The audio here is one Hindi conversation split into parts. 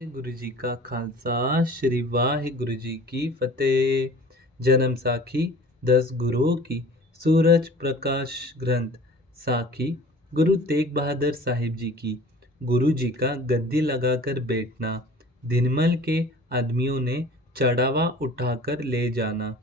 गुरु जी का खालसा श्री वाहिगुरु जी की फतेह। जन्म साखी 10 गुरुओं की सूरज प्रकाश ग्रंथ साखी गुरु तेग बहादुर साहिब जी की। गुरु जी का गद्दी लगाकर बैठना, धिनमल के आदमियों ने चढ़ावा उठाकर ले जाना।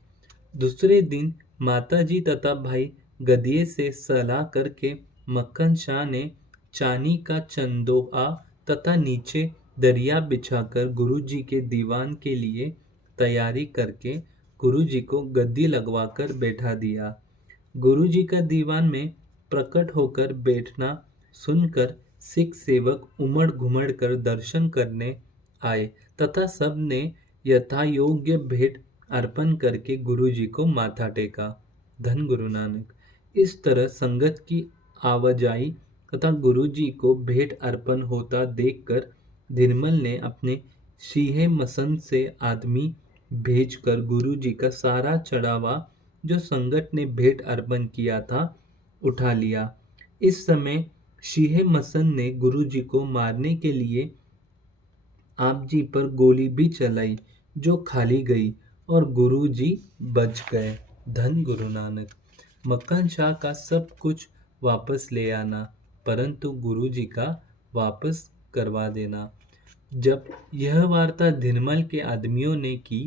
दूसरे दिन माताजी तथा भाई गदिये से सलाह करके मक्खन शाह ने चानी का चंदोआ तथा नीचे दरिया बिछाकर गुरुजी के दीवान के लिए तैयारी करके गुरुजी को गद्दी लगवाकर बैठा दिया। गुरुजी का दीवान में प्रकट होकर बैठना सुनकर सिख सेवक उमड़ घुमड़ कर दर्शन करने आए तथा सबने यथायोग्य भेंट अर्पण करके गुरुजी को माथा टेका। धन गुरु नानक। इस तरह संगत की आवाजाई तथा गुरुजी को भेंट अर्पण होता देखकर निर्मल ने अपने सीहे मसंद से आदमी भेजकर गुरुजी का सारा चढ़ावा जो संगत ने भेंट अर्पण किया था उठा लिया। इस समय शीहे मसंद ने गुरुजी को मारने के लिए आप जी पर गोली भी चलाई जो खाली गई और गुरुजी बच गए। धन गुरु नानक। मक्खन शाह का सब कुछ वापस ले आना, परंतु गुरुजी का वापस करवा देना। जब यह वार्ता धिनमल के आदमियों ने की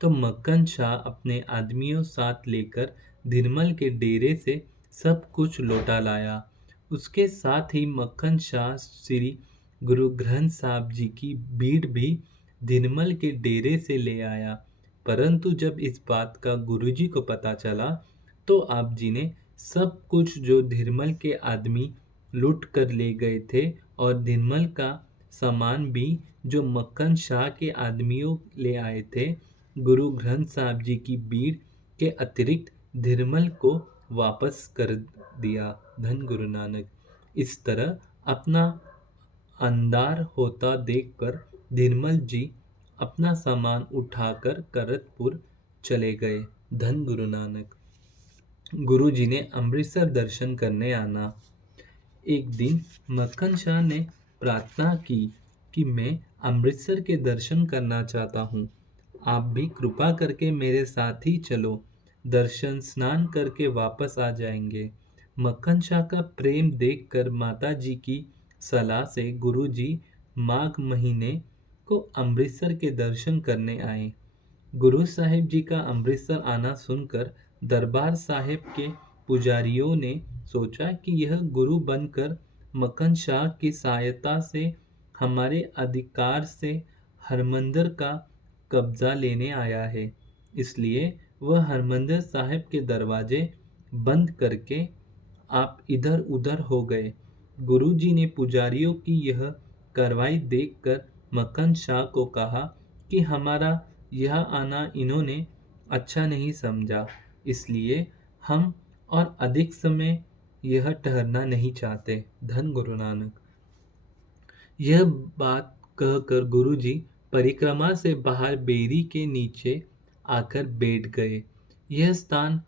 तो मक्खन शाह अपने आदमियों साथ लेकर धिनमल के डेरे से सब कुछ लौटा लाया। उसके साथ ही मक्खन शाह श्री गुरु ग्रंथ साहब जी की भीड़ भी धिनमल के डेरे से ले आया। परंतु जब इस बात का गुरुजी को पता चला तो आप जी ने सब कुछ जो धिनमल के आदमी लूट कर ले गए थे और धिनमल का सामान भी जो मक्खन शाह के आदमियों ले आए थे, गुरु ग्रंथ साहब जी की भीड़ के अतिरिक्त धिनमल को वापस कर दिया। धन गुरु नानक। इस तरह अपना अंधार होता देखकर निर्मल जी अपना सामान उठाकर करतपुर चले गए। धन गुरु नानक। गुरु जी ने अमृतसर दर्शन करने आना। एक दिन मक्खन शाह ने प्रार्थना की कि मैं अमृतसर के दर्शन करना चाहता हूँ, आप भी कृपा करके मेरे साथ ही चलो, दर्शन स्नान करके वापस आ जाएंगे। मक्खन शाह का प्रेम देखकर माता जी की सलाह से गुरु जी माघ महीने को अमृतसर के दर्शन करने आए। गुरु साहिब जी का अमृतसर आना सुनकर दरबार साहिब के पुजारियों ने सोचा कि यह गुरु बनकर मक्खन शाह की सहायता से हमारे अधिकार से हरमंदिर का कब्जा लेने आया है, इसलिए वह हरमंदिर साहिब के दरवाजे बंद करके आप इधर उधर हो गए। गुरुजी ने पुजारियों की यह कार्रवाई देखकर मक्खन शाह को कहा कि हमारा यह आना इन्होंने अच्छा नहीं समझा, इसलिए हम और अधिक समय यह ठहरना नहीं चाहते। धन गुरु नानक। यह बात कहकर गुरुजी परिक्रमा से बाहर बेरी के नीचे आकर बैठ गए। यह स्थान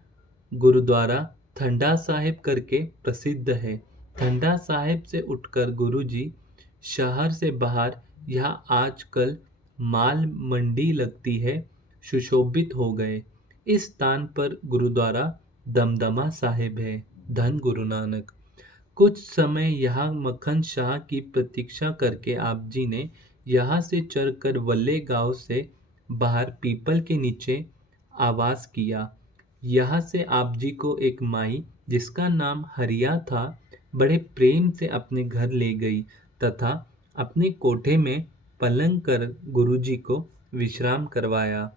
गुरुद्वारा ठंडा साहिब करके प्रसिद्ध है। ठंडा साहिब से उठकर गुरुजी शहर से बाहर यहाँ आजकल माल मंडी लगती है सुशोभित हो गए। इस स्थान पर गुरुद्वारा दमदमा साहिब है। धन गुरु नानक। कुछ समय यहाँ मक्खन शाह की प्रतीक्षा करके आप जी ने यहाँ से चलकर वल्ले गांव से बाहर पीपल के नीचे आवास किया। यहाँ से आप जी को एक माई जिसका नाम हरिया था बड़े प्रेम से अपने घर ले गई तथा अपने कोठे में पलंग कर गुरुजी को विश्राम करवाया।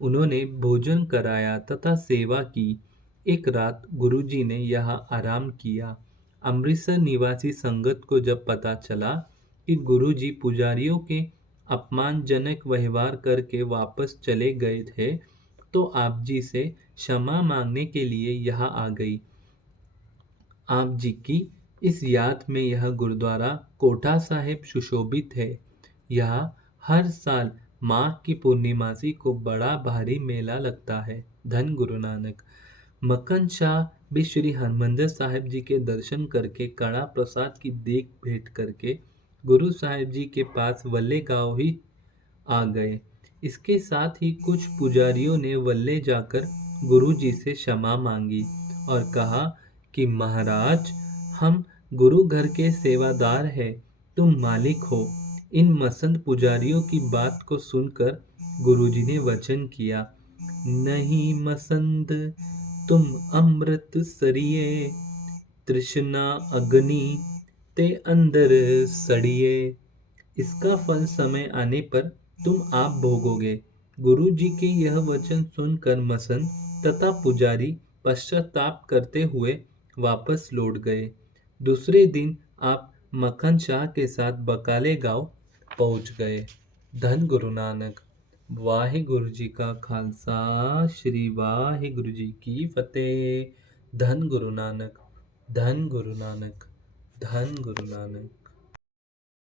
उन्होंने भोजन कराया तथा सेवा की। एक रात गुरुजी ने यहाँ आराम किया। अमृतसर निवासी संगत को जब पता चला कि गुरुजी पुजारियों के अपमानजनक व्यवहार करके वापस चले गए थे, तो आप जी से क्षमा मांगने के लिए यहाँ आ गई। आप जी की इस याद में यह गुरुद्वारा कोठा साहिब सुशोभित है। यहाँ हर साल माघ की पूर्णिमासी को बड़ा भारी मेला लगता है। धन गुरु नानक। मक्खन शाह भी श्री हरमंदिर साहिब जी के दर्शन करके कड़ा प्रसाद की देख भेंट करके गुरु साहिब जी के पास वल्ले गांव ही आ गए। इसके साथ ही कुछ पुजारियों ने वल्ले जाकर गुरु जी से क्षमा मांगी और कहा कि महाराज, हम गुरु घर के सेवादार हैं, तुम मालिक हो। इन मसंद पुजारियों की बात को सुनकर गुरुजी ने वचन किया, नहीं मसंद, तुम अमृत सरिये, तृष्णा अग्नि ते अंदर सड़िए। इसका फल समय आने पर तुम आप भोगोगे। गुरु जी के यह वचन सुनकर मसंद तथा पुजारी पश्चाताप करते हुए वापस लौट गए। दूसरे दिन आप मक्खन शाह के साथ बकाले गांव पहुंच गए। धन गुरु नानक। वाहिगुरु जी का खालसा, श्री वाहिगुरु जी की फतेह। धन गुरु नानक, धन गुरु नानक, धन गुरु नानक।